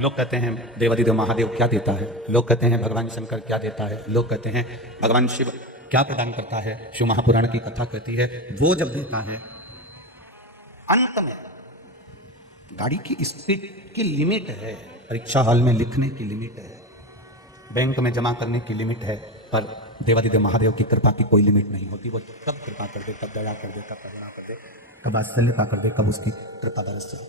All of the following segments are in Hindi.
लोग कहते हैं देवाधिदेव महादेव क्या देता है, लोग कहते हैं भगवान शंकर क्या देता है, लोग कहते हैं भगवान शिव क्या प्रदान करता है। शिव महापुराण की कथा कहती है वो जब देता है अंत में गाड़ी की स्पीड की लिमिट है, परीक्षा हॉल में लिखने की लिमिट है, बैंक में जमा करने की लिमिट है, पर देवाधिदेव महादेव की कृपा की कोई लिमिट नहीं होती। वो कब कृपा कर दे, कब दया कर दे, कब करुणा कर दे, कब वात्सल्यता कर दे, कब उसकी कृपा बरस जाए।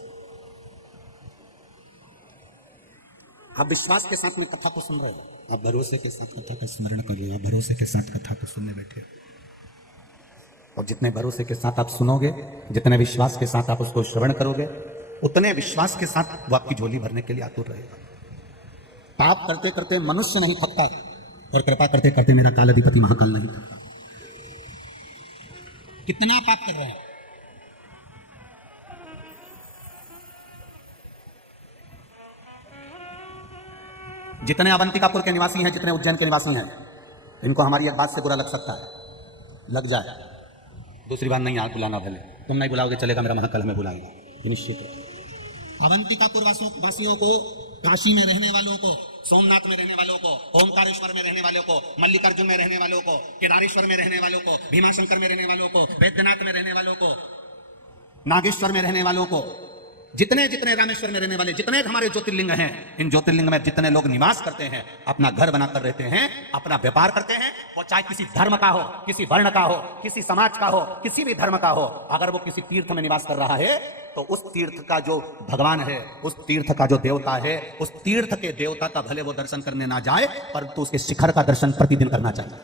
आप विश्वास के साथ में कथा को सुन रहे हो, आप भरोसे के साथ कथा का स्मरण कर रहे हो, आप भरोसे के साथ कथा को सुनने बैठे हो। और जितने भरोसे के साथ आप सुनोगे, जितने विश्वास के साथ आप उसको श्रवण करोगे, उतने विश्वास के साथ वो आपकी झोली भरने के लिए आतुर रहेगा। पाप करते करते मनुष्य नहीं थकता, और कृपा करते करते मेरा काल अधिपति महाकाल नहीं थकता। कितना पाप कर रहे हैं, जितने अवंतिकापुर के निवासी हैं, जितने उज्जैन के निवासी हैं, इनको हमारी एक बात से बुरा लग सकता है, लग जाए, दूसरी बात नहीं, आप बुलाना भले, तुम नहीं बुलाओगे चलेगा, मेरा महाकाल हमें बुलाएगा, ये निश्चित है। अवंतिकापुर वासियों को, काशी में रहने वालों को, सोमनाथ में रहने वालों को, ओमकारेश्वर में रहने वालों को, मल्लिकार्जुन में रहने वालों को, केदारेश्वर में रहने वालों को, भीमाशंकर में रहने वालों को, वैद्यनाथ में रहने वालों को, नागेश्वर में रहने वालों को, जितने जितने रामेश्वर में रहने वाले, जितने हमारे ज्योतिर्लिंग हैं, इन ज्योतिर्लिंग में जितने लोग निवास करते हैं, अपना घर बनाकर रहते हैं, अपना व्यापार करते हैं, वो चाहे किसी धर्म का हो, किसी वर्ण का हो, किसी समाज का हो, किसी भी धर्म का हो, अगर वो किसी तीर्थ में निवास कर रहा है तो उस तीर्थ का जो भगवान है, उस तीर्थ का जो देवता है, उस तीर्थ के देवता का भले वो दर्शन करने ना जाए, परंतु उसके शिखर का दर्शन प्रतिदिन करना चाहिए।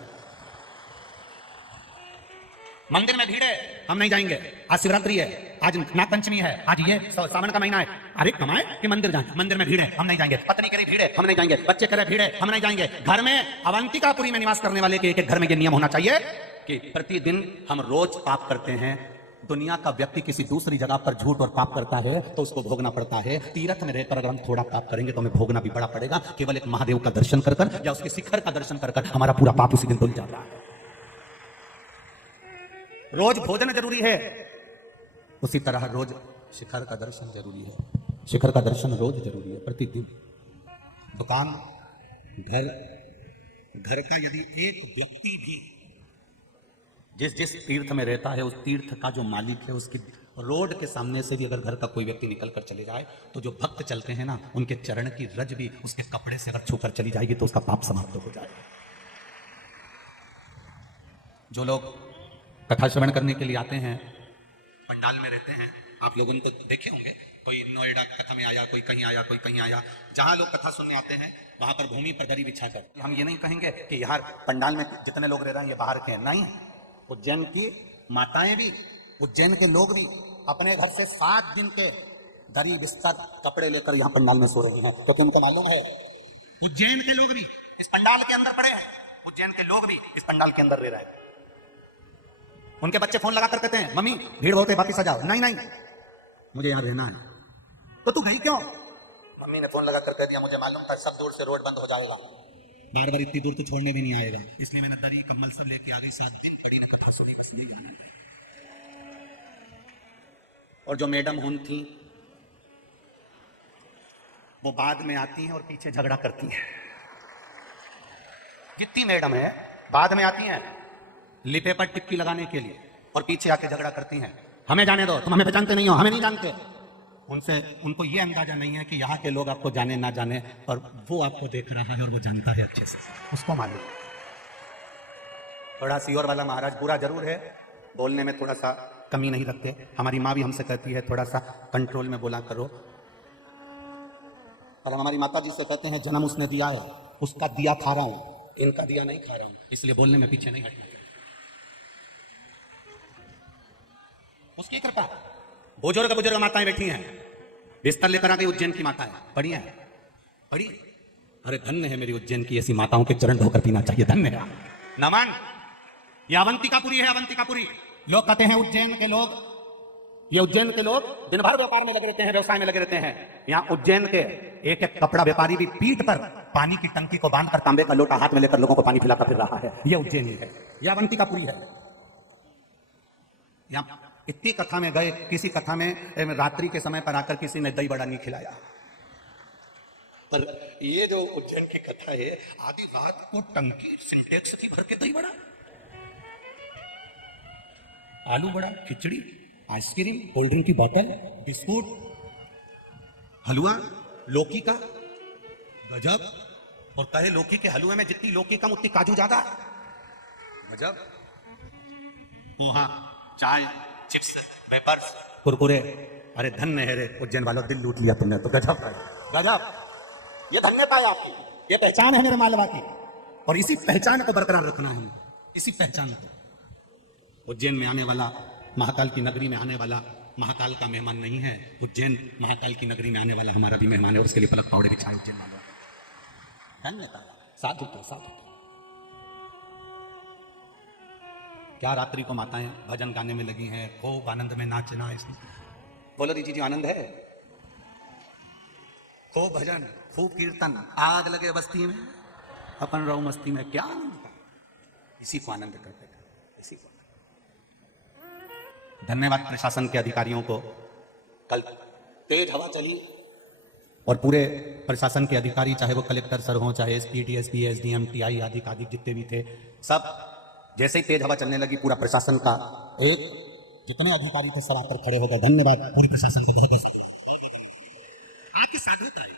मंदिर में भीड़ है, हम नहीं जाएंगे, आज शिवरात्रि है, आज नागपंचमी है, आज ये सावन का महीना है, अरे कमाए कि मंदिर जाए, मंदिर में भीड़ है, हम नहीं जाएंगे, पत्नी करे भीड़ है, हम नहीं जाएंगे, बच्चे करे भीड़ है, हम नहीं जाएंगे। घर में अवंतिकापुरी में निवास करने वाले के एक एक घर में ये नियम होना चाहिए कि प्रतिदिन हम रोज पाप करते हैं। दुनिया का व्यक्ति किसी दूसरी जगह पर झूठ और पाप करता है तो उसको भोगना पड़ता है। तीर्थ में रहकर अगर हम थोड़ा पाप करेंगे तो हमें भोगना भी बड़ा पड़ेगा। केवल एक महादेव का दर्शन कर कर या उसके शिखर का दर्शन कर कर हमारा पूरा पाप उसी दिन धुल जाता है। रोज भोजन जरूरी है, उसी तरह रोज शिखर का दर्शन जरूरी है। शिखर का दर्शन रोज जरूरी है, प्रतिदिन। दुकान, घर का यदि एक व्यक्ति भी जिस जिस तीर्थ में रहता है, उस तीर्थ का जो मालिक है, उसकी रोड के सामने से भी अगर घर का कोई व्यक्ति निकल कर चले जाए तो जो भक्त चलते हैं ना, उनके चरण की रज भी उसके कपड़े से अगर छूकर चली जाएगी तो उसका पाप समाप्त हो जाएगा। जो लोग कथा श्रवण करने के लिए आते हैं, पंडाल में रहते हैं, आप लोग उनको देखे होंगे, कोई नोएडा कथा में आया, कोई कहीं आया, कोई कहीं आया। जहां लोग कथा सुनने आते हैं वहां पर भूमि पर दरी बिछा कर, हम ये नहीं कहेंगे कि यार पंडाल में जितने लोग रह रहे हैं ये बाहर के हैं, नहीं। उज्जैन की माताएं भी, उज्जैन के लोग भी अपने घर से 7 दिन के दरी बिस्तर कपड़े लेकर यहाँ पंडाल में सो रहे हैं, क्योंकि उनको मालूम है उज्जैन के लोग भी इस पंडाल के अंदर पड़े हैं, उज्जैन के लोग भी इस पंडाल के अंदर रह रहे हैं। उनके बच्चे फोन लगा कर कहते हैं मम्मी भीड़ होते वापिस आ जाओ। नहीं नहीं, मुझे यहाँ रहना है। तो तू गई क्यों? मम्मी ने फोन लगा कर कह दिया मुझे मालूम था सब दूर से रोड बंद हो जाएगा, बार बार इतनी दूर तो छोड़ने भी नहीं आएगा, इसलिए मैंने दरी कम्बल सब लेके आ गई। 7 दिन बड़ी ने कथा सुनी, बस नहीं आना। और जो मैडम होन थी वो बाद में आती हैं और पीछे झगड़ा करती हैं। जितनी मैडम है बाद में आती हैं लिपे पर टिप्पी लगाने के लिए और पीछे आके झगड़ा करती हैं, हमें जाने दो, तुम हमें पहचानते नहीं हो, हमें नहीं जानते। उनको ये अंदाजा नहीं है कि यहाँ के लोग आपको जाने ना जाने, और वो आपको देख रहा है और वो जानता है अच्छे से, उसको मालूम। थोड़ा सीहोर वाला महाराज बुरा जरूर है, बोलने में थोड़ा सा कमी नहीं रखते। हमारी माँ भी हमसे कहती है थोड़ा सा कंट्रोल में बोला करो, और हमारी माता जी से कहते हैं जन्म उसने दिया है, उसका दिया खा रहा हूं, इनका दिया नहीं खा रहा हूं, इसलिए बोलने में पीछे नहीं हटना। उसकी कृपा। बुजुर्ग माताएं बैठी हैं, बिस्तर लेकर आ गई उज्जैन की माताएं, बढ़िया है, बड़ी। अरे धन्य है मेरी उज्जैन की ऐसी माताओं के चरण धोकर पीना चाहिए, धन्य है। नमन। ये अवंतिकापुरी है, अवंतिकापुरी। लोग कहते हैं उज्जैन के लोग, ये उज्जैन के लोग दिन भर व्यापार में लगे रहते हैं, व्यवसाय में लगे रहते हैं। यहाँ उज्जैन के एक एक कपड़ा व्यापारी भी पीठ पर पानी की टंकी को बांधकर तांबे का लोटा हाथ में लेकर लोगों को पानी पिलाकर फिर रहा है। ये उज्जैनी है, यह अवंतिकापुरी है। यहाँ इतनी कथा में गए, किसी कथा में रात्रि के समय पर आकर किसी ने दही बड़ा नहीं खिलाया, पर ये जो उज्जैन की कथा है, आधी रात को टंकी सिंटेक्स की भर के दही बड़ा, आलू बड़ा, खिचड़ी, आइसक्रीम, कोल्ड ड्रिंक की बोतल, बिस्कुट, हलवा, लौकी का, गजब। और कहे लौकी के हलवे में जितनी लौकी कम उतनी काजू ज्यादा, गजब। पोहा, चाय, चिप्स, पेपर्स, कुरकुरे। अरे धन्य है रे उज्जैन वालों, दिल लूट लिया तुमने तो, गजब गजब। ये धन्यता है आपकी, ये पहचान है मेरे मालवा की, और इसी पहचान को बरकरार रखना है, इसी पहचान को। उज्जैन में आने वाला, महाकाल की नगरी में आने वाला महाकाल का मेहमान नहीं है, उज्जैन महाकाल की नगरी में आने वाला हमारा भी मेहमान है, और उसके लिए पलक पावड़े बिछाए उज्जैन वालों। धन्यता, साधु तो साधु। क्या रात्रि को माताएं भजन गाने में लगी हैं, खूब आनंद में नाचना। इसमें बोलो दीजिए जी, आनंद है, खूब भजन, खूब कीर्तन, आग लगे बस्ती में, अपन रहो मस्ती में। क्या आनंद का, इसी को आनंद करते हैं, इसी को। धन्यवाद प्रशासन के अधिकारियों को। कल तेज हवा चली और पूरे प्रशासन के अधिकारी, चाहे वो कलेक्टर सर हों, चाहे एसपी, डीएसपी, एसडीएम, टीआई आदि आदि जितने भी थे, सब जैसे ही तेज हवा चलने लगी, पूरा प्रशासन का एक जितने अधिकारी थे सब आकर खड़े हो गए। धन्यवाद पूरे प्रशासन को, बहुत बहुत। आपकी साधुता है,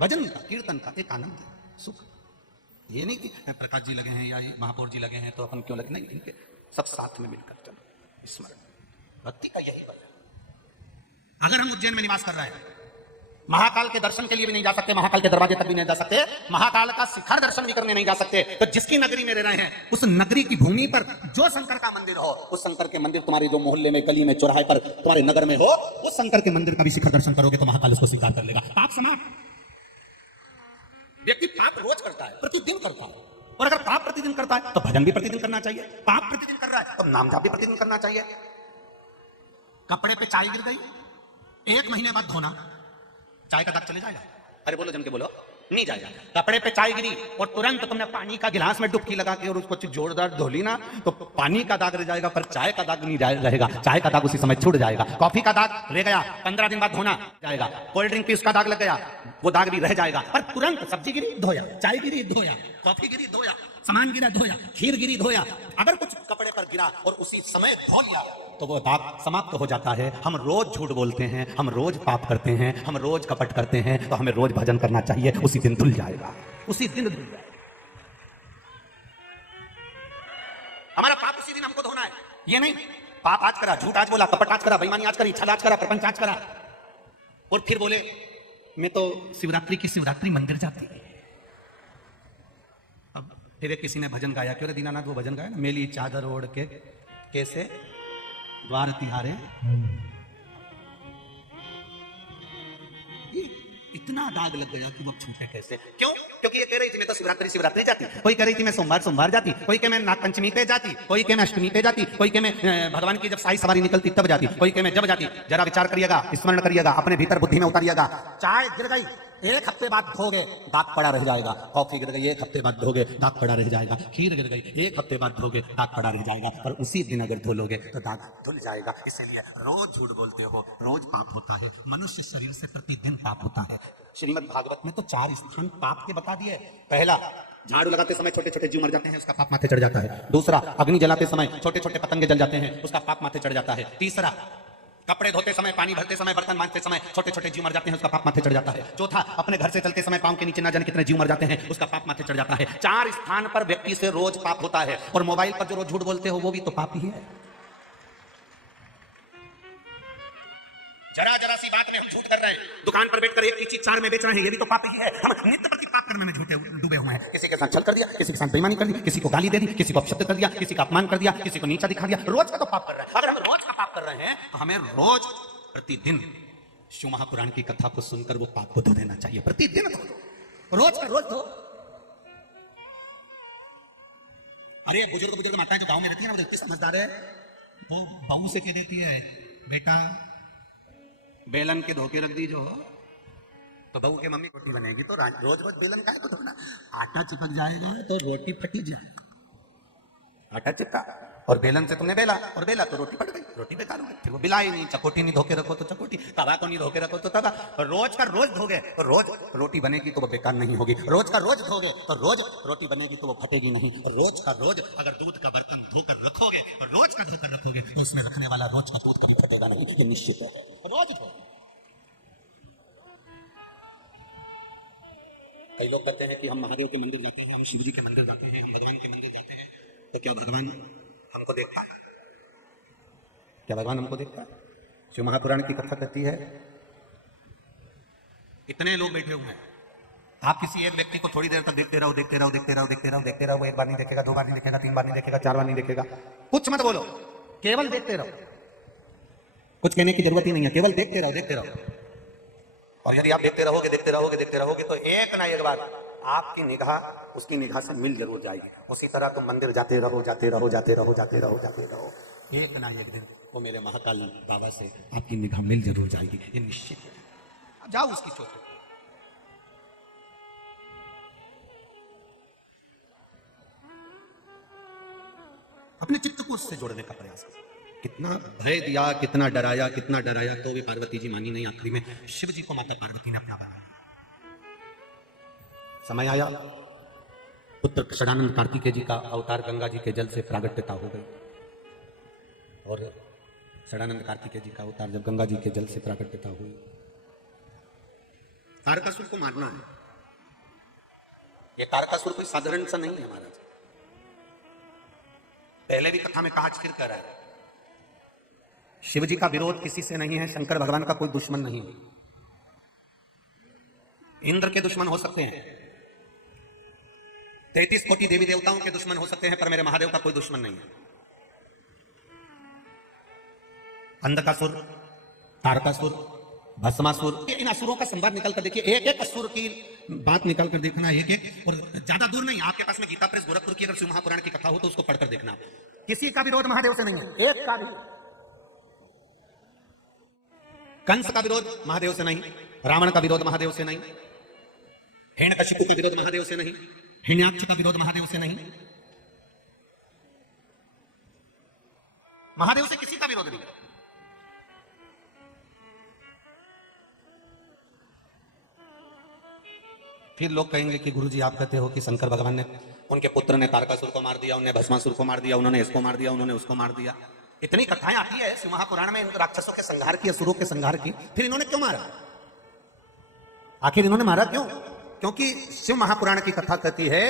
भजन का, कीर्तन का एक आनंद है, सुख। ये नहीं कि प्रकाश जी लगे हैं या महापौर जी लगे हैं तो अपन क्यों लगे, नहीं, इनके सब साथ में मिलकर चलो, स्मरण भक्ति का यही बल है। अगर हम उज्जैन में निवास कर रहे हैं, महाकाल के दर्शन के लिए भी नहीं जा सकते, महाकाल के दरवाजे तक भी नहीं जा सकते, महाकाल का शिखर दर्शन भी करने नहीं जा सकते, तो जिसकी नगरी में रह रहे हैं उस नगरी की भूमि पर जो शंकर का मंदिर हो, उस शंकर के मंदिर तुम्हारे जो मोहल्ले में, गली में, चौराहे पर तुम्हारे नगर में हो, उस शंकर के मंदिर का भी शिखर दर्शन करोगे तो महाकाल उसको स्वीकार कर लेगा। पाप समाप्त। व्यक्ति पाप रोज करता है, प्रतिदिन करता है, और अगर पाप प्रतिदिन करता है तो भजन भी प्रतिदिन करना चाहिए। पाप प्रतिदिन कर रहा है तो नाम जाप भी प्रतिदिन करना चाहिए। कपड़े पे चाय गिर गई, 1 महीने बाद धोना, चाय का दाग चले जाएगा? अरे बोलो, जम के बोलो, नहीं जाएगा। कपड़े पे चाय गिरी और तुरंत तुमने पानी का गिलास में डुबकी लगा के और उसको जोरदार धो ली ना, तो पानी का दाग रह जाएगा, पर चाय का दाग नहीं रहेगा। चाय का दाग उसी समय छूट जाएगा। कॉफी का दाग रह गया, 15 दिन बाद धोना जाएगा। कोल्ड ड्रिंक पे उसका दाग लग गया, वो दाग भी रह जाएगा, पर तुरंत सब्जी गिरी धोया, चाय गिरी धोया, कॉफी गिरी धोया, सामान गिरा धोया, खीर गिरी धोया। अगर कुछ कपड़े पर गिरा और उसी समय धो लिया तो वो दाग समाप्त हो जाता है। हम रोज झूठ बोलते हैं, हम रोज पाप करते हैं, हम रोज कपट करते हैं, तो हमें रोज भजन करना चाहिए, उसी दिन धुल जाएगा, उसी दिन धुल जाएगा। हमारा पाप उसी दिन हमको धोना है। ये नहीं पाप आज करा, झूठ आज बोला, कपट आज करा, बेईमानी आज करी, छल आज करा, प्रपंच आज करा, और फिर बोले मैं तो शिवरात्रि की शिवरात्रि मंदिर जाती। अब फिर एक किसी ने भजन गाया, क्यों रे दीनानाथ, वो भजन गाया ना, मेली चादर ओढ़ के कैसे द्वार तिहारे। इतना दाग लग गया कि वो छूटे कैसे? क्यों? क्योंकि ये कह रही थी मैं तो शिवरात्रि शिवरात्रि जाती, कोई कह रही थी मैं सोमवार सोमवार जाती, कोई कह मैं नागपंचमी पे जाती, कोई कह मैं अष्टमी पे जाती, कोई कह मैं भगवान की जब साई सवारी निकलती तब जाती, कोई कह मैं जब जाती। जरा विचार करिएगा, स्मरण करिएगा, अपने भीतर बुद्धि में उतारिएगा। चाय गिर गई, 1 हफ्ते बाद धोगे, दाग पड़ा रह जाएगा। कॉफी गिर गई, 1 हफ्ते बाद धोगे, दाग पड़ा रह जाएगा। खीर गिर गई, 1 हफ्ते बाद धोगे, दाग पड़ा रह जाएगा, पर उसी दिन अगर धो लोगे तो दाग धुल जाएगा। इसलिए रोज झूठ बोलते हो, रोज पाप होता है। मनुष्य शरीर से प्रतिदिन पाप होता है। श्रीमद् भागवत में तो 4 स्थान पाप के बता दिए। पहला, झाड़ू लगाते समय छोटे छोटे जीव मर जाते हैं, उसका पाप माथे चढ़ जाता है। दूसरा, अग्नि जलाते समय छोटे छोटे पतंगे जल जाते हैं, उसका पाप माथे चढ़ जाता है। तीसरा, कपड़े धोते समय, पानी भरते समय, बर्तन मांजते समय छोटे छोटे जीव मर जाते हैं, उसका पाप माथे चढ़ जाता है। चौथा, अपने घर से चलते समय पांव के नीचे ना जाने कितने जीव मर जाते हैं, उसका पाप माथे चढ़ जाता है। 4 स्थान पर व्यक्ति से रोज पाप होता है। और मोबाइल पर जो रोज झूठ बोलते हो वो भी तो पाप ही है। जरा जरा सी बात में हम झूठ कर रहे हैं। दुकान पर बैठकर एक चीज 4 में बेच रहे हैं, ये भी तो पाप ही है। हम नित्य प्रति पाप करने में डूबे हुए हैं। किसी के साथ छल कर दिया, किसी के साथ बेईमानी कर दी, किसी को गाली दे दी, किसी को अपशब्द कर दिया, किसी का अपमान कर दिया, किसी को नीचा दिखा दिया। रोज का तो पाप कर रहे हैं। अगर हम रोज का पाप कर रहे हैं तो हमें रोज प्रतिदिन शिव महापुराण की कथा को सुनकर वो पाप को धो देना चाहिए। प्रतिदिन धो दो, रोज का रोज धो। अरे बुजुर्ग माताएं जो गांव में रहती है ना, वो इतनी समझदार है, वो बहू से कह देती है, बेटा बेलन के धोके रख दी जो, तो बहू के मम्मी रोटी बनेगी तो रोज रोज बेलन का तो धोना, आटा चिपक जाएगा तो रोटी फटी जाएगी। आटा चिपका और बेलन से तुमने बेला और बेला तो रोटी फट गई, रोटी बेकार हो गई। फिर वो बिलाई नहीं, चकोटी नहीं धोके रखो तो चकोटी। तवा को नहीं धो के रखो तो तवा रोज का रोज धोगे तो रोज रोटी बनेगी तो वो बेकार नहीं होगी, रोज का रोज धोगे तो रोज रोटी बनेगी तो वो फटेगी नहीं। रोज का रोज अगर दूध का बर्तन धोकर रखोगे और रोज का धोकर रखोगे तो उसमें रखने वाला रोज का दूध कभी फटेगा नहीं, ये निश्चित है। रोज धो। कई लोग कहते हैं कि हम महादेव के मंदिर जाते हैं, हम शिव जी के मंदिर जाते हैं, हम भगवान के मंदिर जाते हैं, तो क्या भगवान हमको देखता है? क्या भगवान हमको देखता है? शिव महापुराण की कथा कहती है इतने लोग बैठे हुए हैं, आप किसी एक व्यक्ति को थोड़ी देर तक देखते रहो, देखते रहो, देखते रहो, देखते रहो, देखते रहो, वो एक बार नहीं देखेगा, 2 बार नहीं देखेगा, 3 बार नहीं देखेगा, 4 बार नहीं देखेगा, कुछ मत बोलो, केवल देखते रहो, कुछ कहने की जरूरत ही नहीं है, केवल देखते रहो, देखते रहो। और यदि आप देखते रहोगे, देखते रहोगे, देखते रहोगे तो एक ना एक बार आपकी निगाह उसकी निगाह से मिल जरूर जाएगी। उसी तरह तुम मंदिर जाते रहो, जाते रहो, जाते रहो, जाते रहो, जाते रहो, एक ना एक दिन वो मेरे महाकाल बाबा से आपकी निगाह मिल जरूर जाएगी, ये निश्चित है। जाओ उसकी चोट। अपने चित्त को उससे जोड़ने का प्रयास करो। कितना भय दिया, कितना डराया तो भी पार्वती जी मानी नहीं। आखिरी में शिव जी को माता पार्वती ने अपना बनाया। समय आया, पुत्र षडानंद कार्तिकेय जी का अवतार गंगा जी के जल से प्रागट्यता हो गई और षडानंद कार्तिकेय जी का अवतार जब गंगा जी के जल से प्रागट्यता हुई, तारकासुर को मारना है। ये तारकासुर कोई साधारण सा नहीं है महाराज, पहले भी कथा में कहा, आज फिर कह रहा है। शिव जी का विरोध किसी से नहीं है, शंकर भगवान का कोई दुश्मन नहीं है। इंद्र के दुश्मन हो सकते हैं, 33 कोटि देवी देवताओं के दुश्मन हो सकते हैं, पर मेरे महादेव का कोई दुश्मन नहीं है। अंधकासुर, तारकासुर, भस्मासुर, इन असुरों का संवाद निकल कर देखिए, एक एक असुर की बात निकल कर देखना, एक एक, और ज्यादा दूर नहीं, आपके पास में गीता प्रेस गोरखपुर की अगर शिव महापुराण की कथा हो तो उसको पढ़कर देखना। किसी का विरोध महादेव से नहीं है, एक का भी। कंस का विरोध महादेव से नहीं, रावण का विरोध महादेव से नहीं, हिरण्यकशिपु का विरोध महादेव से नहीं, हिरण्याक्ष का विरोध महादेव से नहीं, महादेव से किसी का विरोध नहीं। फिर लोग कहेंगे कि गुरुजी आप कहते हो कि शंकर भगवान ने, उनके पुत्र ने तारकासुर को मार दिया, उन्होंने भस्मासुर को मार दिया, उन्होंने इसको मार दिया, उन्होंने उसको मार दिया। इतनी कथाएं आती है शिव महापुराण में इन राक्षसों के संहार की, असुरों के संहार की, फिर इन्होंने क्यों मारा? आखिर इन्होंने मारा क्यों? क्योंकि शिव महापुराण की कथा कहती है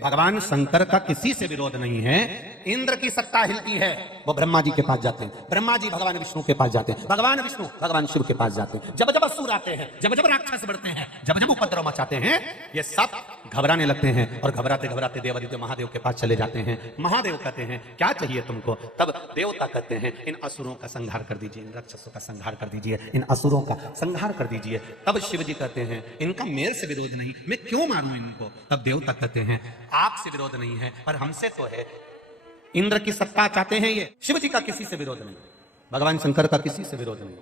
भगवान शंकर का किसी से विरोध नहीं है। इंद्र की सत्ता हिलती है, वो ब्रह्मा जी के पास जाते हैं, ब्रह्मा जी भगवान विष्णु के पास जाते हैं, भगवान विष्णु भगवान शिव के पास जाते हैं। जब जब असुर आते हैं, जब जब राक्षस बढ़ते हैं, जब जब उपद्रव मचाते हैं, ये सब घबराने लगते हैं और घबराते घबराते देवादित्य महादेव के पास चले जाते हैं। महादेव कहते हैं क्या चाहिए तुमको? तब देवता कहते हैं इन असुरों का संहार कर दीजिए, इन राक्षसों का संहार कर दीजिए, इन असुरों का संहार कर दीजिए। तब शिव जी कहते हैं इनका मेरे से विरोध नहीं, मैं क्यों मारूं इनको? तब देवता कहते हैं आपसे विरोध नहीं है, पर हमसे तो है। इंद्र की सत्ता चाहते हैं ये, शिव जी का किसी से विरोध नहीं, भगवान शंकर का किसी से विरोध नहीं।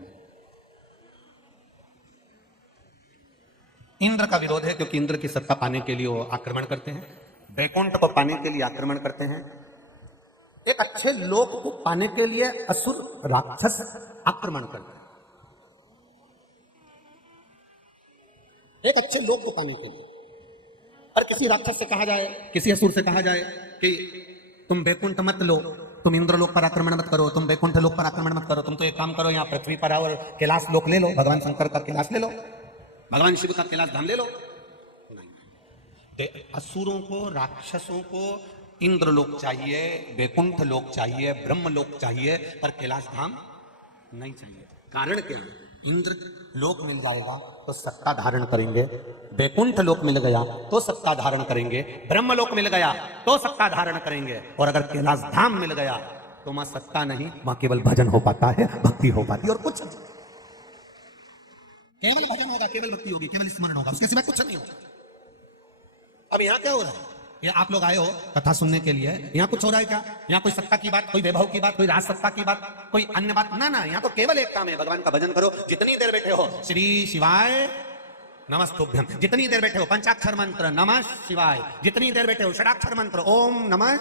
इंद्र का विरोध है क्योंकि इंद्र की सत्ता पाने के लिए वो आक्रमण करते हैं, वैकुंठ को पाने के लिए आक्रमण करते हैं, एक अच्छे लोक को पाने के लिए असुर राक्षस आक्रमण करते हैं, एक अच्छे लोक को पाने के लिए। और किसी राक्षस से कहा जाए, किसी असुर से कहा जाए कि तुम वैकुंठ मत लो, तुम इंद्रलोक पर आक्रमण मत करो, तुम वैकुंठ लोक पर आक्रमण मत करो, तुम तो एक काम करो यहाँ पृथ्वी पर आओ और कैलाश लोक ले लो, भगवान शंकर का कैलाश ले लो, भगवान शिव का कैलाश धाम ले लो। असुरों को, राक्षसों को इंद्रलोक चाहिए, वैकुंठ लोक चाहिए, ब्रह्म लोक चाहिए, पर कैलाश धाम नहीं चाहिए। कारण क्या है? इंद्र लोक मिल जाएगा तो सत्ता धारण करेंगे, वैकुंठ लोक मिल गया तो सत्ता धारण करेंगे, ब्रह्म लोक मिल गया तो सत्ता धारण करेंगे, और अगर कैलाश धाम मिल गया तो वहां सत्ता नहीं, वहां केवल भजन हो पाता है, भक्ति हो पाती है, और कुछ नहीं। केवल भजन होगा, केवल भक्ति होगी, केवल स्मरण होगा, उसके सिवा कुछ नहीं होगा। अब यहाँ क्या हो रहा है? ये आप लोग आए हो कथा सुनने के लिए, यहाँ कुछ हो रहा है क्या? यहाँ कोई सत्ता की बात, कोई वैभव की बात, कोई राज सत्ता की बात, कोई अन्य बात? ना ना, यहाँ तो केवल एक काम है, भगवान का भजन करो। जितनी देर बैठे हो श्री शिवाय नमस्तुभ्यम, जितनी देर बैठे हो पंचाक्षर मंत्र नमः शिवाय, जितनी देर बैठे हो षडाक्षर मंत्र ओम नमः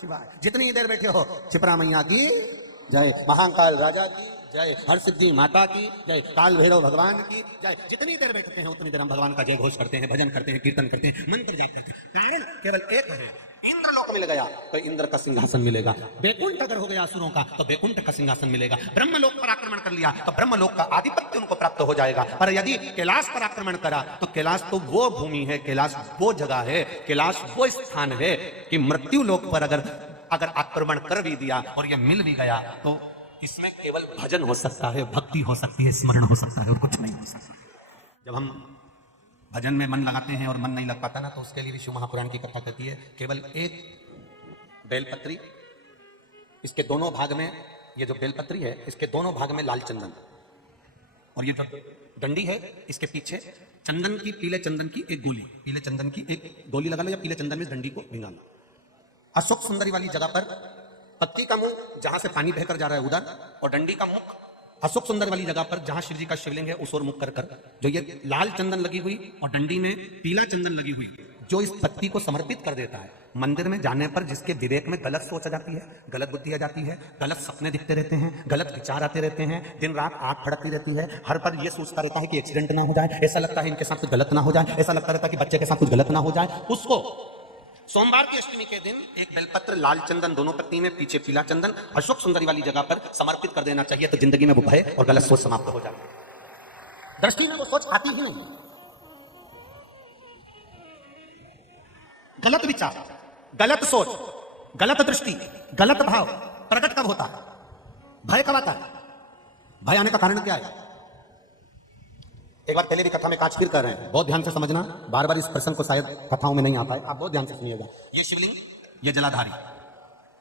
शिवाय, जितनी देर बैठे हो क्षिप्रा मैया की जय, महाकाल राजा की जय, हर सिद्धि माता की जय, काल भैरव भगवान की जय। जितनी देर बैठते हैं उतनी देर हम भगवान का जय घोष करते हैं, भजन करते हैं, कीर्तन करते हैं, मंत्र जाप करते हैं। कारण केवल एक है, इंद्र लोक मिल गया तो इंद्र का सिंहासन मिलेगा, बैकुंठ अगर हो गया असुरों का तो बैकुंठ का सिंहासन मिलेगा, ब्रह्म लोक पर आक्रमण कर लिया तो ब्रह्म लोक का आधिपत्य उनको प्राप्त हो जाएगा। पर यदि कैलाश पर आक्रमण करा तो कैलाश तो वो भूमि है, कैलाश वो जगह है, कैलाश वो स्थान है कि मृत्यु लोक पर अगर आक्रमण कर भी दिया और यह मिल भी गया तो इसमें केवल भजन हो सकता है, भक्ति हो सकती है, स्मरण हो सकता है और कुछ नहीं हो सकता। जब हम भजन में मन लगाते हैं और मन नहीं लग पाता ना, तो उसके लिए भी शिव महापुराण की कथा कहती है, केवल एक बेलपत्री, इसके दोनों भाग में, ये जो बेलपत्री है इसके दोनों भाग में लाल चंदन, और ये जो डंडी है इसके पीछे चंदन की, पीले चंदन की एक गोली, पीले चंदन की एक गोली लगा लो या पीले चंदन में डंडी को भिंगा लो। अशोक सुंदरी वाली जगह पर पत्ती का मुंह जहां से पानी बहकर जा रहा है उधर, और डंडी का मुख अशोक सुंदर वाली जगह पर जहां शिव जी का शिवलिंग है उस ओर मुख कर जो ये लाल चंदन लगी हुई और डंडी में पीला चंदन लगी हुई, जो इस पत्ती को समर्पित कर देता है, मंदिर में जाने पर जिसके विवेक में गलत सोच आ जाती है, गलत बुद्धि आ जाती है, गलत सपने दिखते रहते हैं, गलत विचार आते रहते हैं, दिन रात आंख फड़कती रहती है, हर पर यह सोचता रहता है कि एक्सीडेंट ना हो जाए, ऐसा लगता है इनके साथ कुछ गलत ना हो जाए, ऐसा लगता रहता है कि बच्चे के साथ कुछ गलत ना हो जाए, उसको सोमवार की अष्टमी के दिन एक बेलपत्र, लाल चंदन दोनों पत्नी में, पीछे पीला चंदन अशोक सुंदरी वाली जगह पर समर्पित कर देना चाहिए, तो जिंदगी में वो भय और गलत सोच समाप्त हो जाती है। दृष्टि में वो सोच आती ही नहीं, गलत विचार, गलत सोच, गलत दृष्टि, गलत भाव प्रकट कब होता है? भय कब आता है? भय आने का कारण क्या है? एक बार पहले भी कथा में काज फिर कर रहे हैं, बहुत ध्यान से समझना, बार बार इस प्रसंग को शायद कथाओं में नहीं आता है, आप बहुत ध्यान से सुनिएगा। ये शिवलिंग, ये जलाधारी,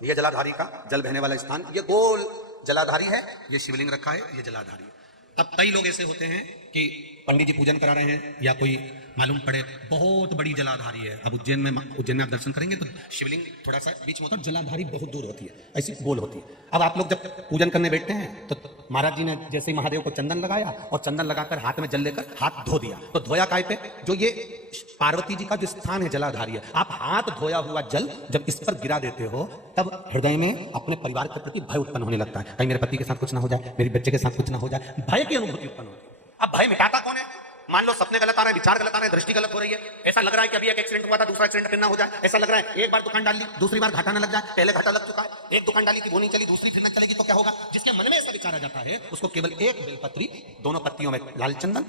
ये जलाधारी का जल बहने वाला स्थान, ये गोल जलाधारी है, ये शिवलिंग रखा है, ये जलाधारी है। अब कई लोग ऐसे होते हैं कि पंडित जी पूजन करा रहे हैं या कोई मालूम पड़े बहुत बड़ी जलाधारी है, अब उज्जैन में आप दर्शन करेंगे तो शिवलिंग थोड़ा सा बीच में होता है, जलाधारी बहुत दूर होती है, ऐसी गोल होती है। अब आप लोग जब पूजन करने बैठते हैं तो महाराज जी ने जैसे ही महादेव को चंदन लगाया और चंदन लगाकर हाथ में जल लेकर हाथ धो दिया, तो धोया काय पे? जो ये पार्वती जी का जो स्थान है जलाधारी है, आप हाथ धोया हुआ जल जब इस पर गिरा देते हो तब हृदय में अपने परिवार के प्रति भय उत्पन्न होने लगता है, कहीं मेरे पति के साथ कुछ ना हो जाए, मेरे बच्चे के साथ कुछ ना हो जाए, भय की अनुभूति उत्पन्न होती है। अब भय मिटाता कौन है? मान लो सपने गलत आ रहे हैं, विचार गलत आ रहे हैं, दृष्टि गलत हो रही है, ऐसा लग रहा है कि अभी एक एक्सीडेंट हुआ था, दूसरा एक्सीडेंट फिर ना हो जाए, ऐसा लग रहा है एक बार दुकान डाल ली, दूसरी बार घाटा ना लग जाए, पहले घाटा लग चुका है, एक दुकान डाली थी वो नहीं चली, दूसरी फिर न चलेगी तो क्या होगा? जिसके मन में ऐसा विचार आ जाता है उसको केवल एक बेलपत्री, दोनों पत्तियों में लाल चंदन,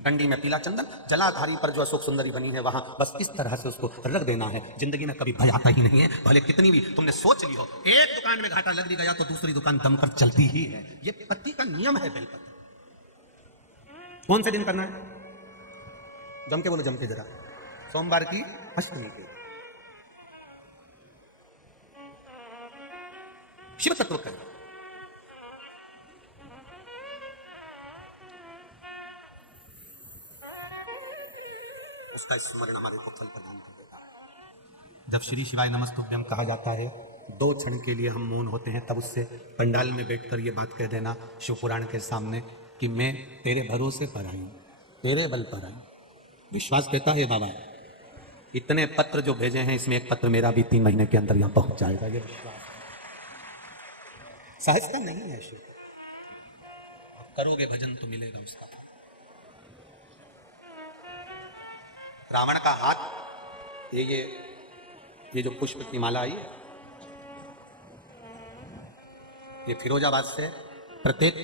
डंडी में पीला चंदन, जलाधारी पर जो अशोक सुंदरी बनी है वहां बस इस तरह से उसको रख देना है, जिंदगी में कभी भय आता ही नहीं है। भले कितनी भी तुमने सोच ली हो, एक दुकान में घाटा लग भी गया तो दूसरी दुकान दमकर चलती ही है, ये पत्ती का नियम है बेलपत्री। कौन से दिन करना है? जम के बोलो, जम के जरा, सोमवार की अष्टमी के शिव तत्व का उसका स्मरण हमारे को फल प्रदान कर देता है। जब श्री शिवाय नमस्तुभ्यम कहा जाता है, 2 क्षण के लिए हम मौन होते हैं, तब उससे पंडाल में बैठकर ये बात कह देना शिव पुराण के सामने कि मैं तेरे भरोसे पर आई हूं, तेरे बल पर आई। विश्वास कहता है बाबा इतने पत्र जो भेजे हैं इसमें एक पत्र मेरा भी 3 महीने के अंदर यहां पहुंच जाएगा, ये विश्वास सहजता नहीं है। शिव करोगे भजन तो मिलेगा उसका। रावण का हाथ, ये जो पुष्प की माला आई है, ये फिरोजाबाद से प्रत्येक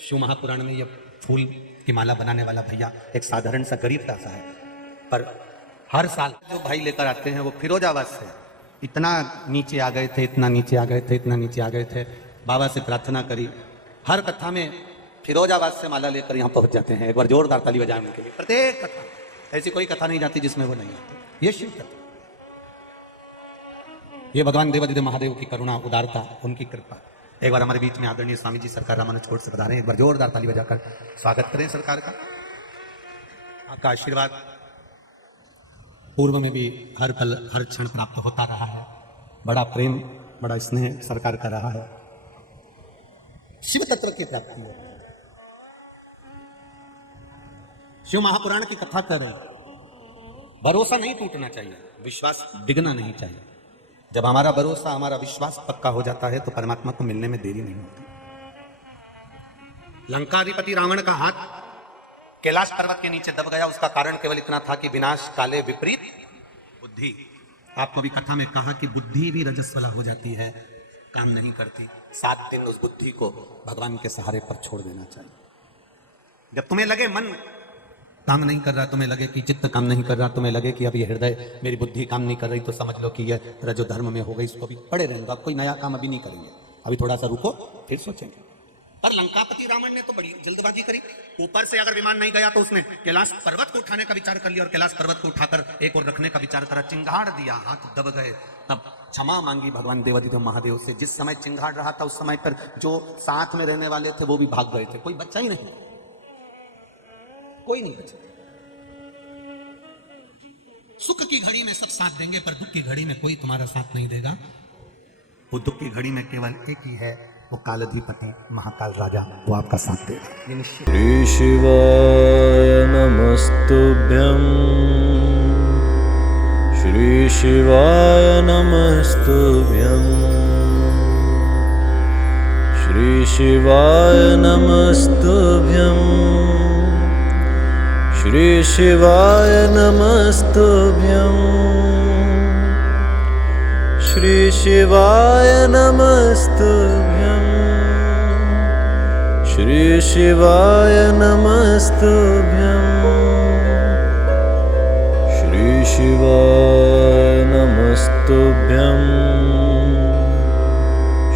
शिव महापुराण में ये फूल की माला बनाने वाला भैया एक साधारण सा गरीब सा है, पर हर साल जो भाई लेकर आते हैं वो फिरोजाबाद से इतना नीचे आ गए थे, इतना नीचे आ गए थे, इतना नीचे आ गए थे, बाबा से प्रार्थना करी, हर कथा में फिरोजाबाद से माला लेकर यहाँ पहुंच जाते हैं। एक बार जोरदार ताली बजाएं उनके लिए। प्रत्येक कथा, ऐसी कोई कथा नहीं जाती जिसमें वो नहीं आते। ये शिव तत्व, ये भगवान देवादिदेव महादेव की करुणा, उदारता, उनकी कृपा। एक बार हमारे बीच में आदरणीय स्वामी जी सरकार रामानुज कोट से पधारे, एक बार जोरदार ताली बजाकर स्वागत करें सरकार का। आपका आशीर्वाद पूर्व में भी हर पल हर क्षण प्राप्त होता रहा है, बड़ा प्रेम, बड़ा स्नेह सरकार का रहा है। शिव तत्व की प्राप्ति है। शिव महापुराण की कथा कर रहे हैं, भरोसा नहीं टूटना चाहिए, विश्वास डिगना नहीं चाहिए। जब हमारा भरोसा, हमारा विश्वास पक्का हो जाता है तो परमात्मा को मिलने में देरी नहीं होती। लंकाधिपति रावण का हाथ कैलाश पर्वत के नीचे दब गया, उसका कारण केवल इतना था कि विनाश काले विपरीत बुद्धि। आपको भी कथा में कहा कि बुद्धि भी रजस्वला हो जाती है, काम नहीं करती। 7 दिन उस बुद्धि को भगवान के सहारे पर छोड़ देना चाहिए। जब तुम्हें लगे मन काम नहीं कर रहा, तुम्हें लगे कि चित्त काम नहीं कर रहा, तुम्हें लगे कि अब ये हृदय मेरी बुद्धि काम नहीं कर रही, तो समझ लो कि यह रजो धर्म में हो गई, इसको भी पड़े रहेंगे, अब कोई नया काम अभी नहीं करेंगे, अभी थोड़ा सा रुको फिर सोचेंगे। पर लंकापति रावण ने तो बड़ी जल्दबाजी करी। ऊपर से अगर विमान नहीं गया तो उसने कैलाश पर्वत को उठाने का विचार कर लिया और कैलाश पर्वत को उठाकर एक और रखने का विचार करा, चिंगाड़ दिया, हाथ दब गए। अब क्षमा मांगी भगवान देवाधिदेव महादेव से। जिस समय चिंगाड़ रहा था उस समय पर जो साथ में रहने वाले थे वो भी भाग गए थे, कोई बच्चा ही नहीं, कोई नहीं बचा। सुख की घड़ी में सब साथ देंगे पर दुख की घड़ी में कोई तुम्हारा साथ नहीं देगा। वो दुख की घड़ी में केवल एक ही है, वो कालाधिपति महाकाल राजा, वो आपका साथ देगा, ये निश्चित। श्री शिवाय नमस्तुभ्यं, श्री शिवाय नमस्तुभ्यं, श्री शिवाय नमस्तुभ्यं, श्री शिवाय नमस्तुभ्यं, श्री शिवाय नमस्तुभ्यं, श्री शिवाय नमस्तुभ्यं, श्री शिवाय नमस्तुभ्यं,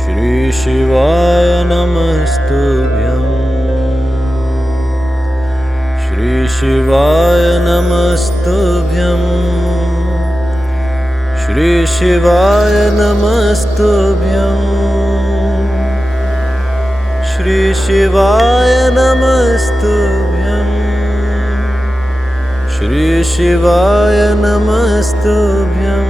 श्री शिवाय नमस्तुभ्यं, श्री शिवाय नमस्तुभ्यं, श्री शिवाय नमस्तुभ्यं, श्री शिवाय नमस्तुभ्यं, श्री शिवाय नमस्तुभ्यं।